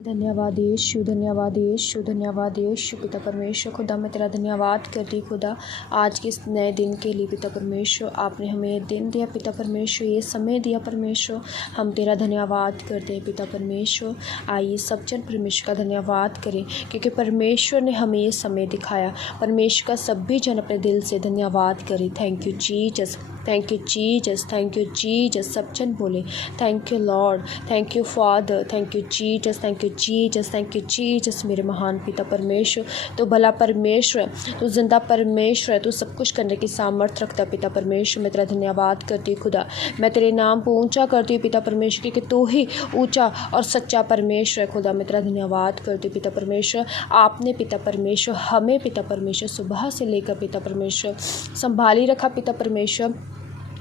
धन्यवाद यीशु, धन्यवाद यीशु, धन्यवाद यीशु। पिता परमेश्वर खुदा, मैं तेरा धन्यवाद करती खुदा आज के इस नए दिन के लिए। पिता परमेश्वर आपने हमें ये दिन दिया, पिता परमेश्वर ये समय दिया परमेश्वर, हम तेरा धन्यवाद करते हैं पिता परमेश्वर। आइए सब जन परमेश्वर का धन्यवाद करें क्योंकि परमेश्वर ने हमें ये समय दिखाया। परमेश्वर का सभी जन अपने दिल से धन्यवाद करें। Thank you Jesus, thank you Jesus, thank you Jesus. सब जन बोले thank you Lord, thank you father, thank you Jesus, thank you Jesus, thank you Jesus. मेरे महान पिता परमेश्वर, तो भला परमेश्वर है, तो जिंदा परमेश्वर है, तो सब कुछ करने की सामर्थ्य रखता है पिता परमेश्वर। मैं तेरा धन्यवाद करती हूँ खुदा, मैं तेरे नाम को ऊंचा करती हूँ पिता परमेश्वर क्योंकि तू ही ऊंचा और सच्चा परमेश्वर है खुदा। मैं तेरा धन्यवाद करती हूँ पिता परमेश्वर। आपने पिता परमेश्वर हमें पिता परमेश्वर सुबह से लेकर पिता परमेश्वर संभाली रखा पिता परमेश्वर।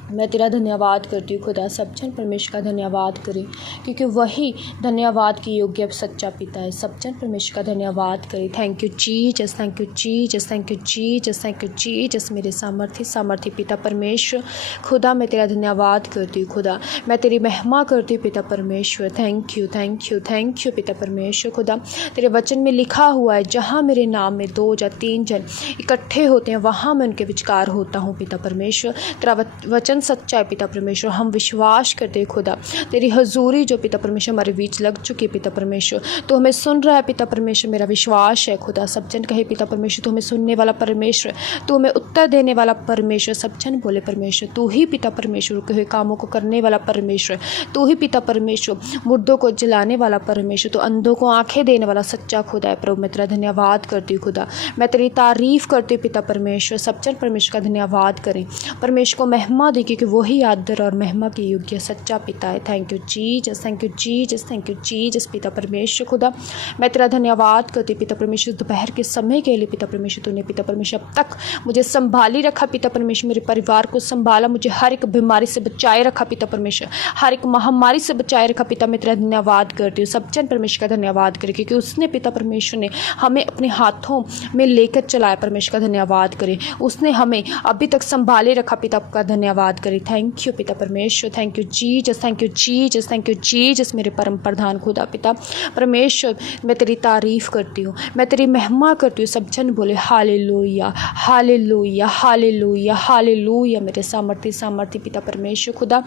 मैं तेरा धन्यवाद करती हूँ खुदा। सब जन परमेश्वर का धन्यवाद करें क्योंकि वही धन्यवाद की योग्य सच्चा पिता है। सब जन परमेश्वर का धन्यवाद करें। Thank you Jesus, thank you Jesus, thank you Jesus, thank you Jesus. मेरे सामर्थी पिता परमेश्वर खुदा, मैं तेरा धन्यवाद करती हूँ खुदा, मैं तेरी महिमा करती हूँ पिता परमेश्वर। Thank you, thank you, thank you पिता परमेश्वर खुदा। तेरे वचन में लिखा हुआ है जहाँ मेरे नाम में 2 या 3 जन इकट्ठे होते हैं वहाँ मैं उनके विचार होता हूँ पिता परमेश्वर। तेरा वचन सच्चा है पिता परमेश्वर। हम विश्वास करते हैं खुदा, तेरी हजूरी जो पिता परमेश्वर हमारे बीच लग चुकी है पिता परमेश्वर, तो हमें सुन रहा है पिता परमेश्वर। मेरा विश्वास है खुदा। सब जन कहे पिता परमेश्वर तो हमें सुनने वाला परमेश्वर, तो हमें उत्तर देने वाला परमेश्वर। सब जन बोले परमेश्वर तू ही पिता परमेश्वर, रुके हुए कामों को करने वाला परमेश्वर, तू ही पिता परमेश्वर, मुर्दों को जलाने वाला परमेश्वर, तो अंधों को आंखें देने वाला सच्चा खुदा है प्रभु। मैं तेरा धन्यवाद करती हूँ खुदा, मैं तेरी तारीफ करती हूँ पिता परमेश्वर। सब जन परमेश्वर का धन्यवाद करें, परमेश्वर को महिमा दे क्योंकि वही आदर और महिमा के योग्य सच्चा पिता है। Thank you Jesus, thank you Jesus, thank you Jesus पिता परमेश्वर खुदा। मैं तेरा धन्यवाद करती पिता परमेश्वर दोपहर के समय के लिए पिता परमेश्वर। तूने पिता परमेश्वर अब तक मुझे संभाली रखा पिता परमेश्वर, मेरे परिवार को संभाला, मुझे हर एक बीमारी से बचाए रखा पिता परमेश्वर, हर एक महामारी से बचाए रखा पिता। मैं तेरा धन्यवाद करती हूँ। सब जन परमेश्वर का धन्यवाद करें क्योंकि उसने पिता परमेश्वर ने हमें अपने हाथों में लेकर चलाया। परमेश्वर का धन्यवाद करें, उसने हमें अभी तक संभाले रखा पिता का धन्यवाद करें। थैंक यू पिता परमेश्वर, thank you Jesus, thank you Jesus, thank you Jesus. मेरे परम प्रधान खुदा पिता परमेश्वर, मैं तेरी तारीफ करती हूँ, मैं तेरी महिमा करती हूँ। सब जन बोले हालेलुया, हालेलुया, हालेलुया, हालेलुया। मेरे सामर्थी पिता परमेश्वर खुदा,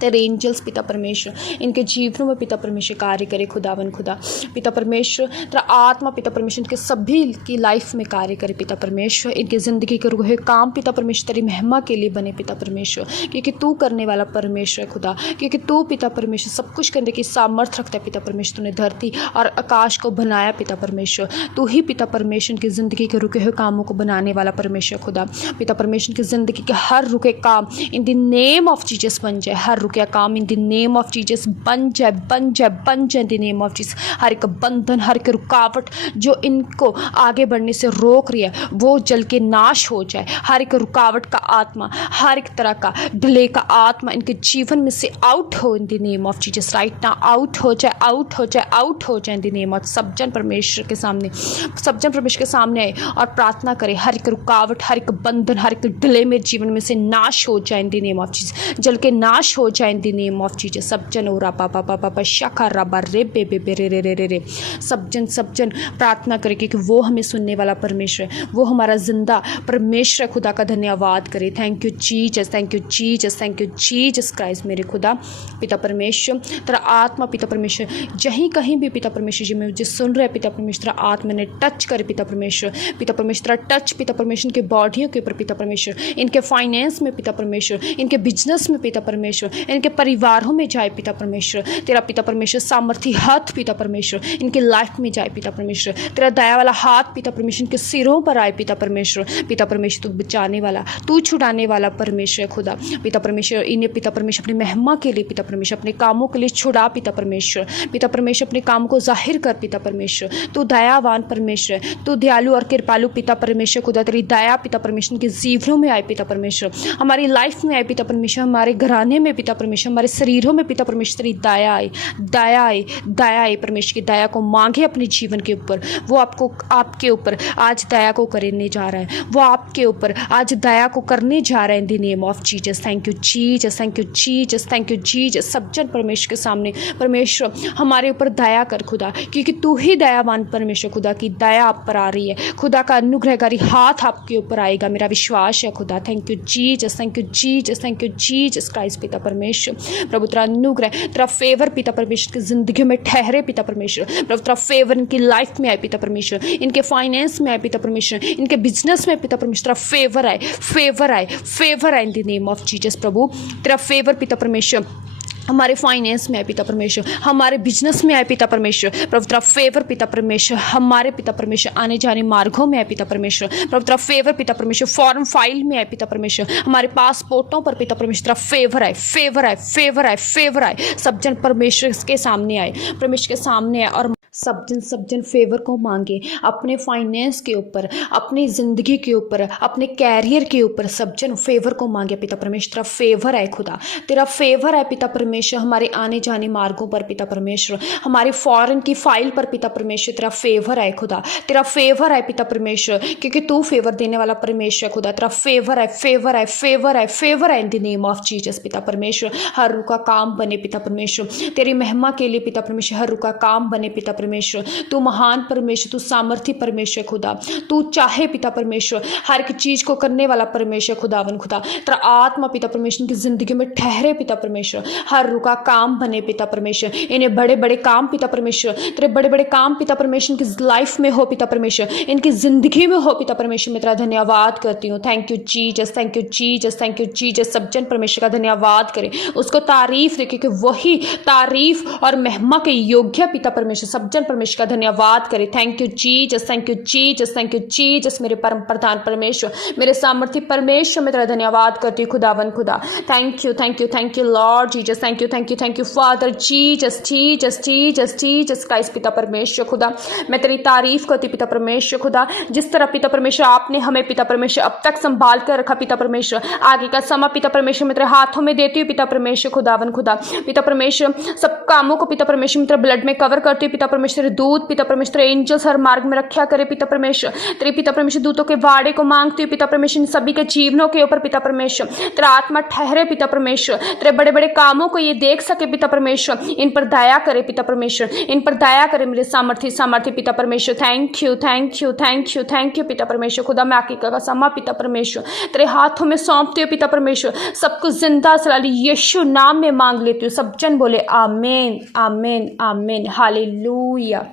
तेरे एंजल्स पिता परमेश्वर इनके जीवनों में पिता परमेश्वर कार्य करे खुदावन खुदा। पिता परमेश्वर तेरा आत्मा पिता परमेश्वर इनके सभी की लाइफ में कार्य करे पिता परमेश्वर। इनकी ज़िंदगी के रुके काम पिता परमेश्वर तेरी महिमा के लिए बने पिता परमेश्वर क्योंकि तू करने वाला परमेश्वर है खुदा, क्योंकि तू पिता परमेश्वर सब कुछ करने की सामर्थ्य रखता है पिता परमेश्वर। तूने धरती और आकाश को बनाया पिता परमेश्वर, तू ही पिता परमेश्वर की ज़िंदगी के रुके हुए कामों को बनाने वाला परमेश्वर खुदा। पिता परमेश्वर की ज़िंदगी के हर रुके काम in the name of Jesus बन जाए, हर रुके काम in the name of Jesus बन जाए, बन जाए, बन जाए in the name of Jesus. हर एक बंधन, हर एक रुकावट जो इनको आगे बढ़ने से रोक रही है वो जल के नाश हो जाए। हर एक रुकावट का आत्मा, हर एक तरह का डिले का आत्मा इनके जीवन में से आउट हो इन the name of Jesus. Right now out हो जाए, आउट हो जाए, आउट हो जाए इन द नेम ऑफ। सब जन परमेश्वर के सामने, सब जन परमेश्वर के सामने आए और प्रार्थना करें। हर एक रुकावट, हर एक बंधन, हर एक डिले मेरे जीवन में से नाश हो जाए in the name of Jesus, जल के नाश हो जाए in the name of Jesus. सब जन ओरा पापा पापा शका रबा रे बे बे बे रे रे रे रे। सब जन प्रार्थना करें क्योंकि वो हमें सुनने वाला परमेश्वर है, वो हमारा जिंदा परमेश्वर खुदा का धन्यवाद करें। Thank you Jesus, thank you Jesus, thank you Jesus Christ. मेरे खुदा पिता परमेश्वर तेरा आत्मा पिता परमेश्वर जहीं कहीं भी पिता परमेश्वर जी में मुझे सुन रहे पिता परमेश्वर तेरा आत्मा ने टच करे पिता परमेश्वर। पिता परमेश्वर तेरा टच पिता परमेश्वर के बॉडियों के ऊपर पिता परमेश्वर, इनके फाइनेंस में पिता परमेश्वर, इनके बिजनेस में पिता परमेश्वर, इनके परिवारों में जाए पिता परमेश्वर। तेरा पिता परमेश्वर सामर्थी हाथ पिता परमेश्वर इनकी लाइफ में जाए पिता परमेश्वर। तेरा दया वाला हाथ पिता परमेश्वर इनके सिरों पर आए पिता परमेश्वर। पिता परमेश्वर तू बचाने वाला, तू छुड़ाने वाला परमेश्वर खुदा। पिता परमेश्वर इन्हें पिता परमेश्वर अपनी महिमा के लिए पिता परमेश्वर अपने कामों के लिए छुड़ा पिता परमेश्वर। पिता परमेश्वर अपने काम को जाहिर कर पिता परमेश्वर। तू दयावान परमेश्वर, तू दयालु और कृपालु पिता परमेश्वर खुदा। तेरी दया पिता परमेश्वर के जीवनों में आए पिता परमेश्वर, हमारी लाइफ में आए पिता परमेश्वर, हमारे घराने में पिता परमेश्वर, हमारे शरीरों में पिता परमेश्वर तेरी दया आए, दया आए, दया आए। परमेश्वर की दया को मांगे अपने जीवन के ऊपर। वो आपको, आपके ऊपर आज दया को करने जा रहा है, वो आपके ऊपर आज दया को करने जा रहा है इन the name of Jesus. Thank you Jesus, thank you Jesus, thank you Jesus. सब जन परमेश्वर के सामने परमेश्वर हमारे ऊपर दया कर खुदा, क्योंकि तू ही दयावान परमेश्वर। खुदा की दया आप पर आ रही है, खुदा का अनुग्रहकारी हाथ आपके ऊपर आएगा, मेरा विश्वास है खुदा। Thank you Jesus, thank you Jesus, thank you Jesus Christ. पिता परमेश्वर प्रभु तेरा अनुग्रह, तेरा फेवर पिता परमेश्वर की जिंदगी में ठहरे पिता परमेश्वर। प्रभु तेरा फेवर इनकी लाइफ में आए पिता परमेश्वर, इनके फाइनेंस में आए पिता परमेश्वर, इनके बिजनेस में पिता परमेश्वर तेरा फेवर आए, फेवर आए, फेवर आए in the name of Jesus. प्रभु तेरा फेवर पिता परमेश्वर हमारे फाइनेंस में आए पिता परमेश्वर, हमारे बिजनेस में आए पिता परमेश्वर। प्रभु तेरा फेवर पिता परमेश्वर हमारे पिता परमेश्वर आने जाने मार्गों में आए पिता परमेश्वर। प्रभु तेरा फेवर पिता परमेश्वर फॉर्म फाइल में आए पिता परमेश्वर, हमारे पासपोर्टों पर पिता परमेश्वर तेरा फेवर आए, फेवर आए, फेवर आए, फेवर आए। सब जन परमेश्वर के सामने आए, परमेश्वर के सामने आए और सब जन फेवर को मांगे अपने फाइनेंस के ऊपर, अपनी ज़िंदगी के ऊपर, अपने कैरियर के ऊपर। सब जन फेवर को मांगे पिता परमेश्वर। तेरा फेवर है खुदा, तेरा फेवर है पिता परमेश्वर हमारे आने जाने मार्गों पर पिता परमेश्वर, हमारे फॉरेन की फाइल पर पिता परमेश्वर। तेरा फेवर है खुदा, तेरा फेवर है पिता परमेश्वर, क्योंकि तू फेवर देने वाला परमेश्वर खुदा। तेरा फेवर है, फेवर है, फेवर है, फेवर है इन द नेम ऑफ जीसस पिता परमेश्वर। हर रुका काम बने पिता परमेश्वर, तेरी महिमा के लिए पिता परमेश्वर। हर रुका काम बने पिता परमेश्वर। तू महान परमेश्वर, तू सामर्थी परमेश्वर खुदा। तू चाहे पिता परमेश्वर हर एक चीज को करने वाला परमेश्वर खुदावन खुदा। तेरा आत्मा पिता परमेश्वर की जिंदगी में ठहरे पिता परमेश्वर। हर रुका काम बने पिता परमेश्वर, इन्हें बड़े बड़े काम पिता परमेश्वर, तेरे बड़े बड़े काम पिता परमेश्वर की लाइफ में हो पिता परमेश्वर, इनकी जिंदगी में हो पिता परमेश्वर। मैं तेरा धन्यवाद करती हूँ। Thank you Jesus, thank you Jesus, thank you Jesus. सब जन परमेश्वर का धन्यवाद करें, उसको तारीफ दे, क्योंकि वही तारीफ और महिमा के योग्य पिता परमेश्वर। सब जन परमेश्वर का धन्यवाद करें। Thank you Jesus, thank you Jesus, thank you Jesus. मेरे परम प्रधान परमेश्वर, मेरे सामर्थी परमेश्वर, मैं तेरा धन्यवाद करती हूँ खुदावन खुदा। Thank you, thank you, thank you Lord Jesus. Thank you, thank you, thank you father Jesus, Jesus, Jesus, Jesus Christ पिता परमेश्वर खुदा। मैं तेरी तारीफ करती पिता परमेश्वर खुदा। जिस तरह पिता परमेश्वर आपने हमें पिता परमेश्वर अब तक संभाल कर रखा पिता परमेश्वर, आगे का समय पिता परमेश्वर मैं तेरे हाथों में देती हूँ पिता परमेश्वर खुदावन खुदा। पिता परमेश्वर सब कामों को पिता परमेश्वर तेरे ब्लड में कवर करती हूँ पिता परमेश्वर। दूत पिता परमेश्वर एंजल्स हर मार्ग में रक्षा करे पिता परमेश्वर। तेरे पिता परमेश्वर दूतों के वाड़े को मांगती हूँ पिता परमेश्वर सभी के जीवनों के ऊपर पिता परमेश्वर। तेरा आत्मा ठहरे पिता परमेश्वर, तेरे बड़े बड़े कामों को ये देख सके पिता परमेश्वर। इन पर दया करे पिता परमेश्वर, इन पर दया करे मेरे सामर्थी सामर्थी पिता परमेश्वर। Thank you, thank you, thank you, thank you पिता परमेश्वर खुदा। मैं आगे का समा पिता परमेश्वर तेरे हाथों में सौंपती हूँ पिता परमेश्वर। सब कुछ जिंदा सलाली यीशु नाम में मांग लेती हूँ। सब जन बोले आमीन, आमीन, आमीन, हालेलुया।